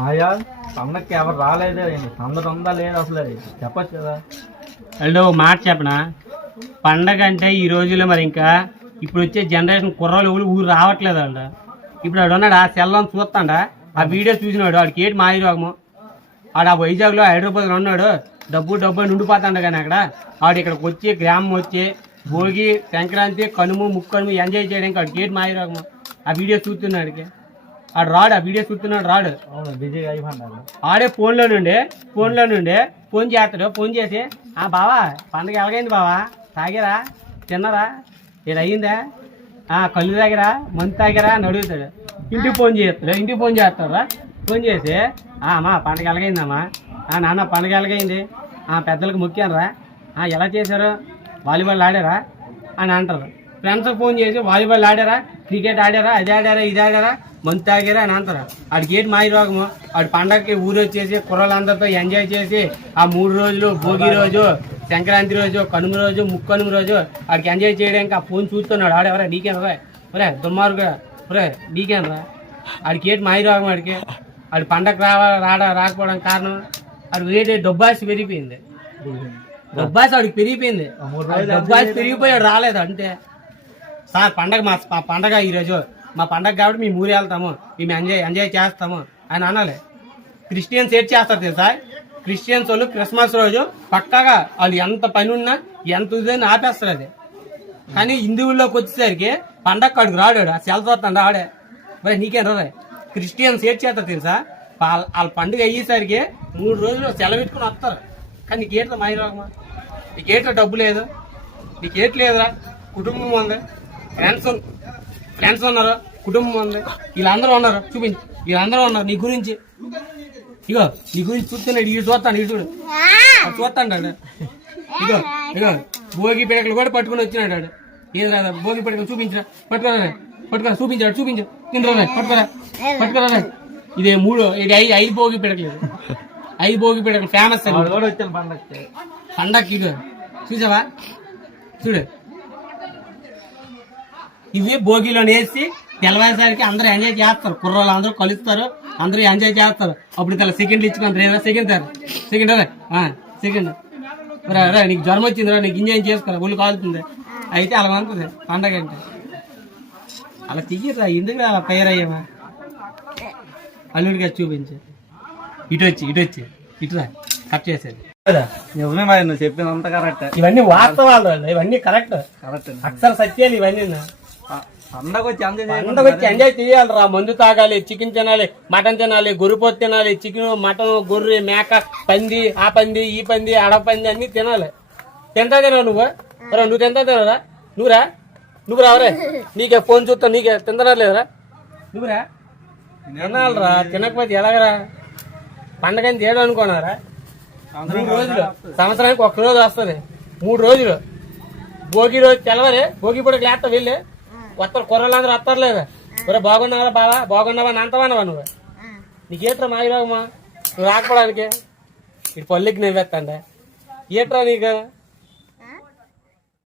ఆయా పండక్కి ఎవరు రాలేదే అందరు ఉందా లేదు అసలు చెప్పచ్చు కదా. అంటే ఒక మాట చెప్పనా? పండగ అంటే ఈ రోజుల్లో మరి ఇంకా ఇప్పుడు వచ్చే జనరేషన్ కుర్రాలు ఎవరు ఊరు రావట్లేదు అంట. ఇప్పుడు ఆడు ఉన్నాడు? ఆ సెల్లం చూస్తాడా? ఆ వీడియో చూసినాడు. ఆడికి ఏంటి మాయిరోగము? ఆడు ఆ వైజాగ్లో హైదరాబాద్లో ఉన్నాడు. డబ్బు డబ్బు అని ఉండిపోతాడు కానీ అక్కడ. ఆడు ఇక్కడికి వచ్చి గ్రామం వచ్చి భోగి సంక్రాంతి కనుము ముక్కనుము ఎంజాయ్ చేయడానికి ఆడికి ఏంటి మాయిరోగము? ఆ వీడియో చూస్తున్నాడికి ఆడు రాడు ఆ వీడియో చూస్తున్నాడు రాడు. ఆడే ఫోన్లో నుండి ఫోన్లో నుండి ఫోన్ చేస్తాడు ఫోన్ చేసి ఆ బావా పండగ ఎలాగైంది బావా? తాగారా? తిన్నారా? ఇది అయ్యిందా? ఆ కళ్ళు తాగిరా? మందు తాగిరా? అని అడుగుతాడు. ఇంటికి ఫోన్ చేస్తాడు ఇంటికి ఫోన్ చేస్తారా ఫోన్ చేసి ఆ అమ్మా పండగ ఎలాగైందమ్మా ఆ నాన్న పండగ ఎలాగైంది? ఆ పెద్దలకు ముఖ్యానరా ఆ ఎలా చేశారు? వాలీబాల్ ఆడారా? అని అంటారు. ఫ్రెండ్స్ ఫోన్ చేసి వాలీబాల్ ఆడారా? క్రికెట్ ఆడారా అది ఆడారా ఇది ఆడారా మంత్ తాగారా అని అంటారు. ఆడికి ఏంటి మాయ రోగము? ఆడి పండగకి ఊరు వచ్చేసి కుర్రలందరితో ఎంజాయ్ చేసి ఆ మూడు రోజులు భోగి రోజు సంక్రాంతి రోజు కనుమ రోజు ముక్కనుమ రోజు ఆడికి ఎంజాయ్ చేయడానికి ఆ ఫోన్ చూస్తున్నాడు. ఆడెవరా నీకేనరా ఒరే దుమ్మారుగా ఒరే నీకేనరా ఆడికి ఏంటి మాయ రోగం ఆడికి? ఆడి పండగ రావా రాడా రాకపోవడం కారణం? ఆడు వేరే డొబ్బాసి పెరిగిపోయింది. డొబ్బాసి ఆడికి పెరిగిపోయింది. డొబ్బాసి పెరిగిపోయాడు రాలేదు అంటే? సార్ పండగ మా పండగ ఈరోజు. మా పండగ కాబట్టి మేము ఊరు వెళ్తాము. మేము ఎంజాయ్ ఎంజాయ్ చేస్తాము అని అనాలి. క్రిస్టియన్స్ ఏడ్ చేస్తారు తెలుసా? క్రిస్టియన్స్ వాళ్ళు క్రిస్మస్ రోజు పక్కాగా వాళ్ళు ఎంత పని ఉన్నా ఎంత ఇదని ఆపేస్తారు అది. కానీ హిందువుల్లోకి వచ్చేసరికి పండగ కాడికి రాడాడు ఆ సెల్ ఆడే మరి నీకేం రా క్రిస్టియన్స్ ఏడ్ చేస్తారు తెలుసా? వాళ్ళ వాళ్ళ పండుగ అయ్యేసరికి మూడు రోజులు సెలవు పెట్టుకుని వస్తారు. కానీ నీకేట్లా మాయ రోగమా డబ్బు లేదు? నీకేట్ లేదురా? కుటుంబం ఉంది. ఫ్రెండ్స్ ఫ్రెండ్స్ ఉన్నారు కుటుంబం ఉంది. వీళ్ళందరూ ఉన్నారు. చూపించు. వీళ్ళందరూ ఉన్నారు. నీ గురించి. ఇగో నీ గురించి చూస్తున్నాడు ఇటు చూస్తాను ఇటు చూడు. చూస్తాడు ఇగో ఇగో భోగి పిడకలు కూడా పట్టుకుని వచ్చినాడు ఆడు ఏది రాదా భోగి పిడకలు చూపించరా పట్టుకోరా పట్టుకోరా చూపించాడు చూపించు. తింటురా పట్టుకోరా పట్టుకోరా ఇదే మూడు ఇది ఐదు ఐదు భోగి పిడకలు. ఐదు భోగి పిడకలు ఫేమస్ పండక్కి ఇగో. చూసావా? చూడు. ఇవి భోగిలో వేసి తెల్లవారిసరికి అందరూ ఎంజాయ్ చేస్తారు. కుర్రోళ్ళు అందరూ కలుస్తారు. అందరూ ఎంజాయ్ చేస్తారు. అప్పుడు తెల్ల సెకండ్లు ఇచ్చుకుంటారు సెకండ్ సార్ సెకండ్ రా సెకండ్ రా రా నీకు జ్వరం వచ్చింది రా నీకు ఎంజాయ్ చేసుకోరా ఒళ్ళు కాలుతుంది. అయితే అలా ఉంటుంది పండగ అంటే. అలా తీయరా ఎందుకు అలా తయారయ్యామా అల్లుడిగా చూపించు. ఇటు వచ్చి ఇటు వచ్చి ఇటు రా కట్ చేసేది. నిజమే మరి నువ్వు చెప్పిందంతా కరెక్ట్ ఇవన్నీ వాస్తవాలు ఇవన్నీ కరెక్ట్ కరెక్ట్ అక్షర సత్యాలు ఇవన్నీ. పండగ వచ్చి ఎంజాయ్ చేయాలి. రా మందు తాగాలి చికెన్ తినాలి మటన్ తినాలి గొర్రెపోతు తినాలి చికెన్ మటన్ గొర్రె మేక పంది ఆ పంది ఈ పంది ఆడ పంది అన్ని తినాలి. తింటా తినవు నువ్వు? రా నువ్వు తింటా తినరా నువ్వురా? నువ్వు రావరే. నీకే ఫోన్ చూస్తా నీకే తింటరా లేదురా నువ్వురా? తినాలిరా. తినకపోతే ఎలాగరా? పండగ అని తేడా అనుకున్నారా? మూడు రోజులు. సంవత్సరానికి ఒక్క రోజు వస్తుంది. మూడు రోజులు. భోగి రోజు తెల్లవారే. భోగి కూడా లేస్తా వెళ్ళి. వస్తారు కుర్రలందరూ వస్తారు లేదా ఒరే బాగున్నావా బావా? బాగున్నావా? అంతవానవా నువ్వు? నీకేట్రా మాగిరావమ్మా నువ్వు రాకపోవడానికి ఇటు పల్లెకి నవ్వేస్తాండే ఏట్రా నీకు?